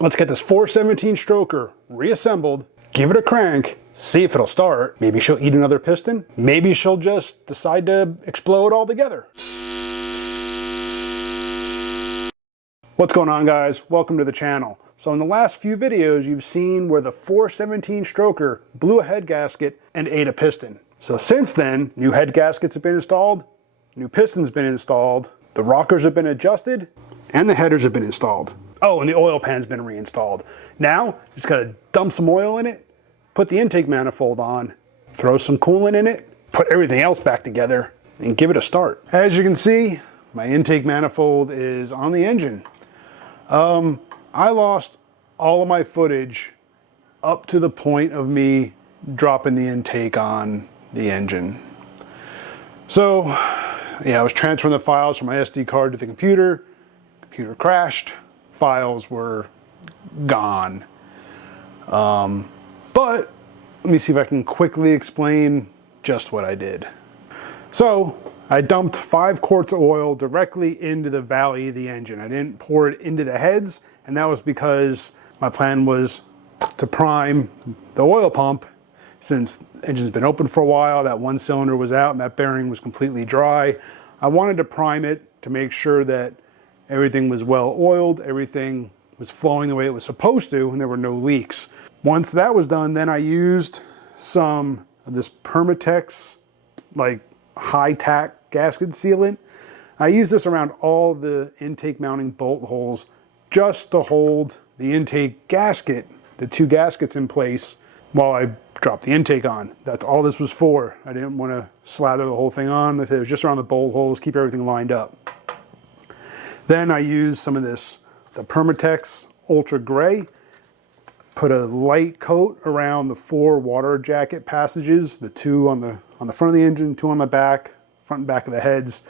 Let's get this 417 stroker reassembled, give it a crank, see if it'll start. Maybe she'll eat another piston. Maybe she'll just decide to explode altogether. What's going on, guys? Welcome to the channel. So in the last few videos, you've seen where the 417 stroker blew a head gasket and ate a piston. So since then, new head gaskets have been installed, new pistons been installed, the rockers have been adjusted, and the headers have been installed. Oh, and the oil pan's been reinstalled. Now, just gotta dump some oil in it, put the intake manifold on, throw some coolant in it, put everything else back together, and give it a start. As you can see, my intake manifold is on the engine. I lost all of my footage up to the point of me dropping the intake on the engine. So, yeah, I was transferring the files from my SD card to the computer. Computer crashed. Files were gone. But let me see if I can quickly explain just what I did. So I dumped 5 quarts of oil directly into the valley of the engine. I didn't pour it into the heads, and that was because my plan was to prime the oil pump. Since the engine's been open for a while, that one cylinder was out and that bearing was completely dry. I wanted to prime it to make sure that everything was well oiled, everything was flowing the way it was supposed to, and there were no leaks. Once that was done, then I used some of this Permatex, like high tack gasket sealant. I used this around all the intake mounting bolt holes just to hold the intake gasket, the 2 gaskets in place while I dropped the intake on. That's all this was for. I didn't want to slather the whole thing on. It was just around the bolt holes, keep everything lined up. Then I used some of this, the Permatex Ultra Gray, put a light coat around the 4 water jacket passages, the 2 on the front of the engine, 2 on the back, front and back of the heads.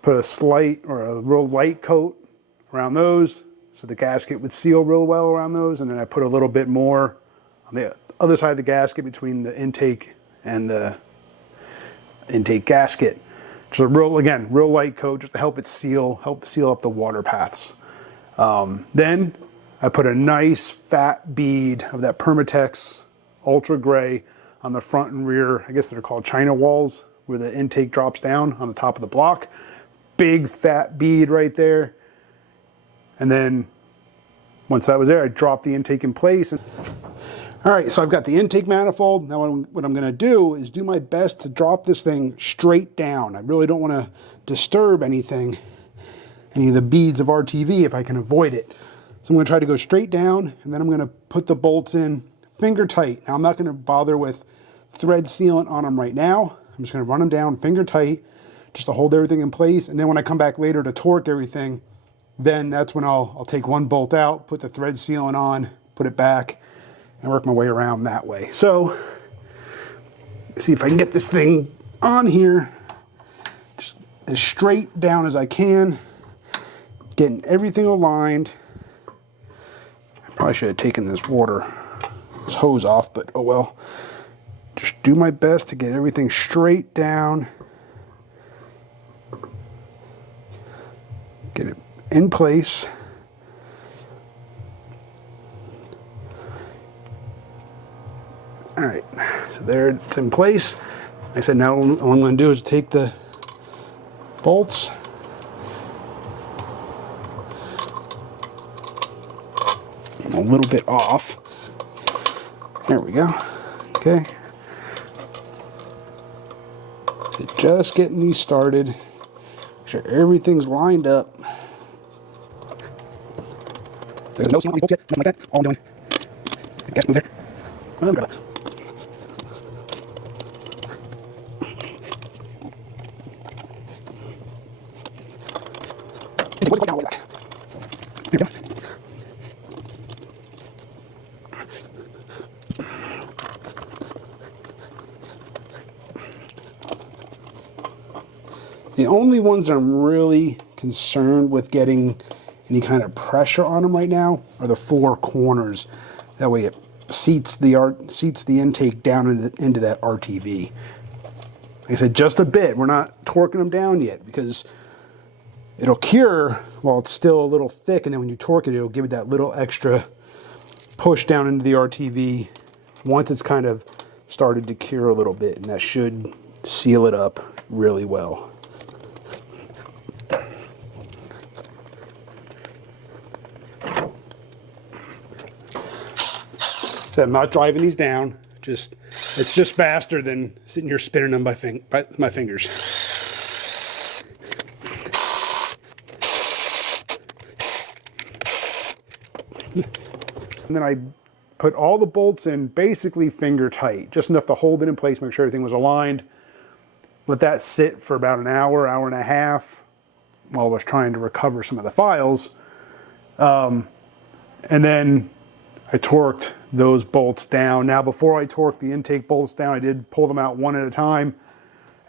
Put a slight or a real light coat around those so the gasket would seal real well around those, and then I put a little bit more on the other side of the gasket between the intake and the intake gasket. Just a real light coat just to help seal up the water paths. Then I put a nice fat bead of that Permatex Ultra Gray on the front and rear, I guess they're called China walls, where the intake drops down on the top of the block. Big fat bead right there. And then once that was there, I dropped the intake in place. All right, so I've got the intake manifold. Now what I'm gonna do is do my best to drop this thing straight down. I really don't wanna disturb any of the beads of RTV if I can avoid it. So I'm gonna try to go straight down, and then I'm gonna put the bolts in finger tight. Now I'm not gonna bother with thread sealant on them right now. I'm just gonna run them down finger tight just to hold everything in place. And then when I come back later to torque everything, then that's when I'll take one bolt out, put the thread sealant on, put it back, and work my way around that way. So, see if I can get this thing on here, just as straight down as I can, getting everything aligned. I probably should have taken this hose off, but oh well. Just do my best to get everything straight down, get it in place. All right, so there it's in place. Like I said, now all I'm going to do is take the bolts, a little bit off. There we go. Okay. So just getting these started. Make sure everything's lined up. There's no seam on these bolts yet, nothing like that. All I'm doing, the gas mover. There we go. The only ones that I'm really concerned with getting any kind of pressure on them right now are the 4 corners. That way it seats the intake down into that RTV. Like I said, just a bit. We're not torquing them down yet because it'll cure while it's still a little thick, and then when you torque it, it'll give it that little extra push down into the RTV once it's kind of started to cure a little bit, and that should seal it up really well. So I'm not driving these down. It's just faster than sitting here spinning them by my fingers. And then I put all the bolts in basically finger tight, just enough to hold it in place, make sure everything was aligned. Let that sit for about an hour, hour and a half while I was trying to recover some of the files. And then I torqued those bolts down. Now, before I torqued the intake bolts down, I did pull them out one at a time,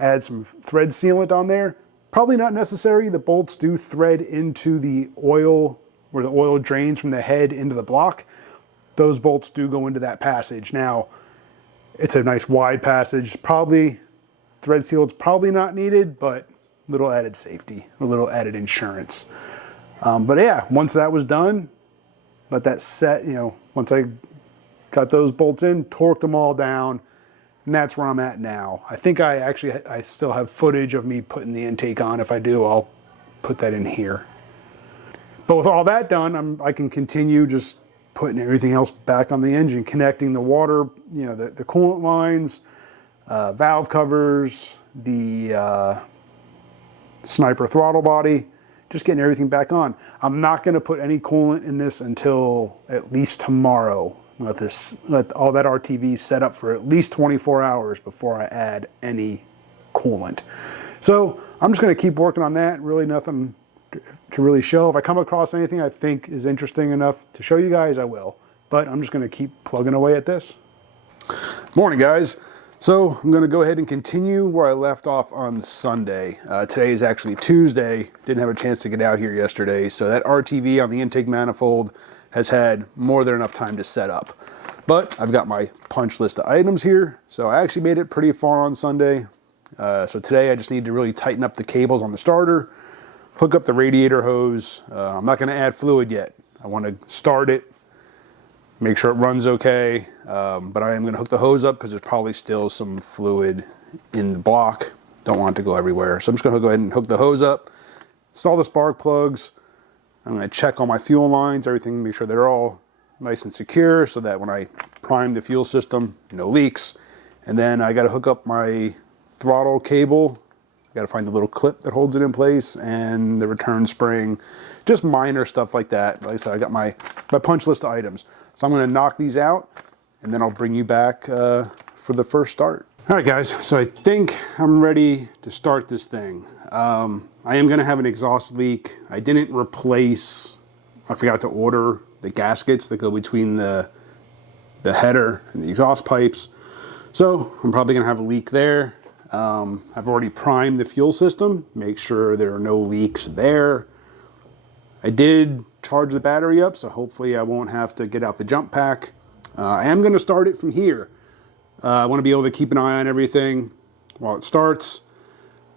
add some thread sealant on there. Probably not necessary. The bolts do thread into the oil, where the oil drains from the head into the block. Those bolts do go into that passage. Now, it's a nice wide passage. Probably, thread sealant's probably not needed, but a little added safety, a little added insurance. But yeah, once that was done, let that set, once I got those bolts in, torqued them all down, and that's where I'm at now. I think I still have footage of me putting the intake on. If I do, I'll put that in here. But with all that done, I can continue just putting everything else back on the engine, connecting the water, the coolant lines, valve covers, the sniper throttle body, just getting everything back on. I'm not going to put any coolant in this until at least tomorrow. Let all that RTV set up for at least 24 hours before I add any coolant. So I'm just going to keep working on that. Really nothing to really show. If I come across anything I think is interesting enough to show you guys, I will. But I'm just going to keep plugging away at this. Morning, guys. So I'm going to go ahead and continue where I left off on Sunday. Today is actually Tuesday. Didn't have a chance to get out here yesterday. So that RTV on the intake manifold has had more than enough time to set up. But I've got my punch list of items here. So I actually made it pretty far on Sunday. So today I just need to really tighten up the cables on the starter, hook up the radiator hose. I'm not going to add fluid yet. I want to start it, make sure it runs okay, but I am going to hook the hose up because there's probably still some fluid in the block. Don't want it to go everywhere. So I'm just going to go ahead and hook the hose up, install the spark plugs. I'm going to check all my fuel lines, everything, make sure they're all nice and secure so that when I prime the fuel system, no leaks. And then I got to hook up my throttle cable. Got to find the little clip that holds it in place and the return spring, just minor stuff like that. Like I said, I got my punch list of items. So I'm going to knock these out and then I'll bring you back for the first start. All right, guys, so I think I'm ready to start this thing. I am going to have an exhaust leak. I didn't replace, I forgot to order the gaskets that go between the header and the exhaust pipes. So I'm probably going to have a leak there. I've already primed the fuel system, make sure there are no leaks there. I did charge the battery up, so hopefully I won't have to get out the jump pack. I am going to start it from here. I want to be able to keep an eye on everything while it starts.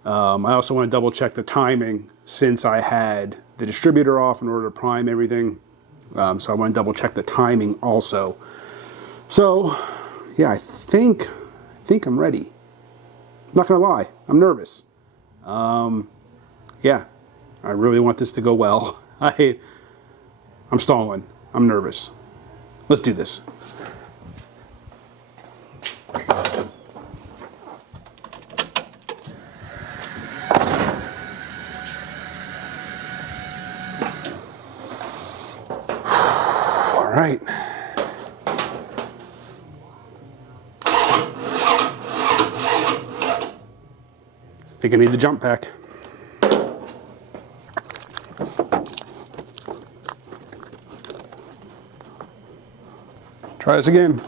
I also want to double check the timing since I had the distributor off in order to prime everything. So I want to double check the timing also. So yeah, I think I'm ready. I'm not gonna lie, I'm nervous. Yeah, I really want this to go well. I'm stalling. I'm nervous. Let's do this. All right. I think I need the jump pack. Try this again.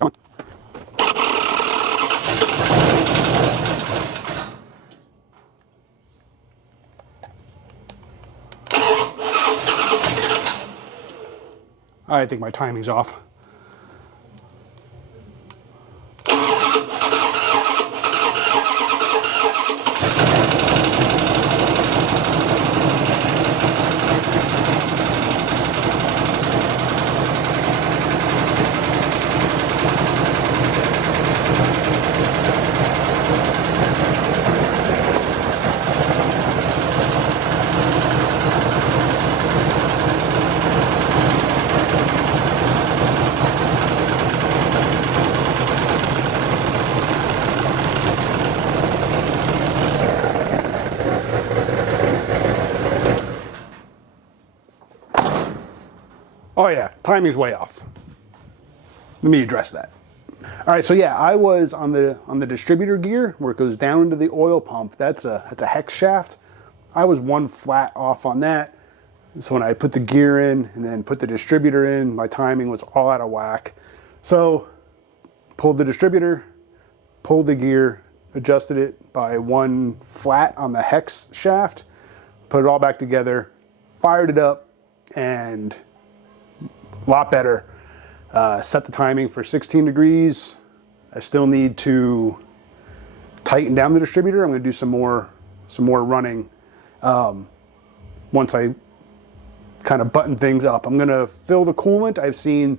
Come on. I think my timing's off. Oh yeah, timing's way off. Let me address that. All right, so yeah, I was on the distributor gear where it goes down into the oil pump. That's a hex shaft. I was one flat off on that. So when I put the gear in and then put the distributor in, my timing was all out of whack. So pulled the distributor, pulled the gear, adjusted it by one flat on the hex shaft, put it all back together, fired it up, and a lot better. Set the timing for 16 degrees. I still need to tighten down the distributor. I'm going to do some more running once I kind of button things up. I'm going to fill the coolant. I've seen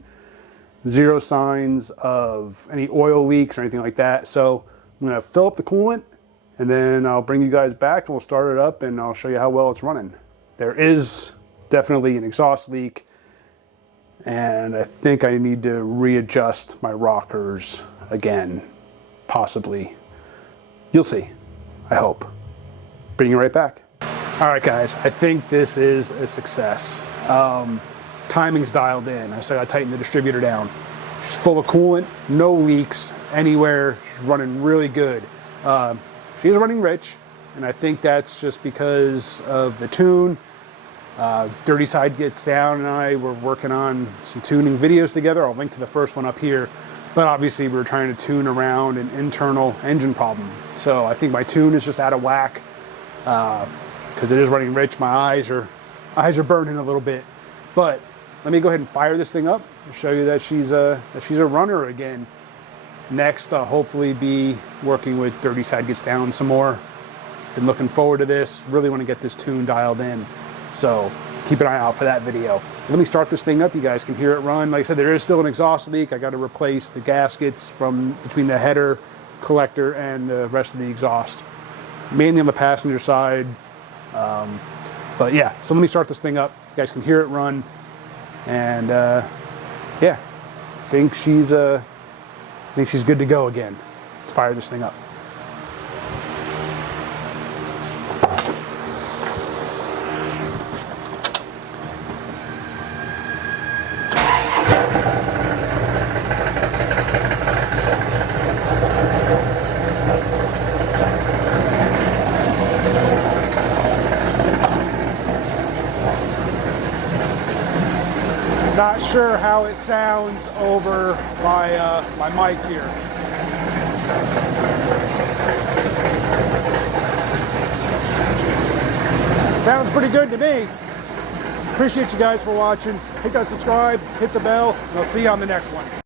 zero signs of any oil leaks or anything like that. So I'm going to fill up the coolant, and then I'll bring you guys back and we'll start it up and I'll show you how well it's running. There is definitely an exhaust leak, and I think I need to readjust my rockers again, possibly. You'll see, I hope. Bring you right back. All right, guys, I think this is a success. Timing's dialed in. I said I tightened the distributor down. She's full of coolant, no leaks anywhere. She's running really good. She is running rich, and I think that's just because of the tune. Dirty Side Gets Down and I were working on some tuning videos together. I'll link to the first one up here. But obviously we were trying to tune around an internal engine problem. So I think my tune is just out of whack because it is running rich. My eyes are burning a little bit. But let me go ahead and fire this thing up and show you that she's a runner again. Next, I'll hopefully be working with Dirty Side Gets Down some more. Been looking forward to this. Really want to get this tune dialed in. So keep an eye out for that video. Let me start this thing up. You guys can hear it run. Like I said, there is still an exhaust leak. I got to replace the gaskets from between the header, collector, and the rest of the exhaust. Mainly on the passenger side. But yeah, so let me start this thing up. You guys can hear it run. And yeah, I think she's good to go again. Let's fire this thing up. Not sure how it sounds over my mic here. Sounds pretty good to me. Appreciate you guys for watching. Hit that subscribe, hit the bell, and I'll see you on the next one.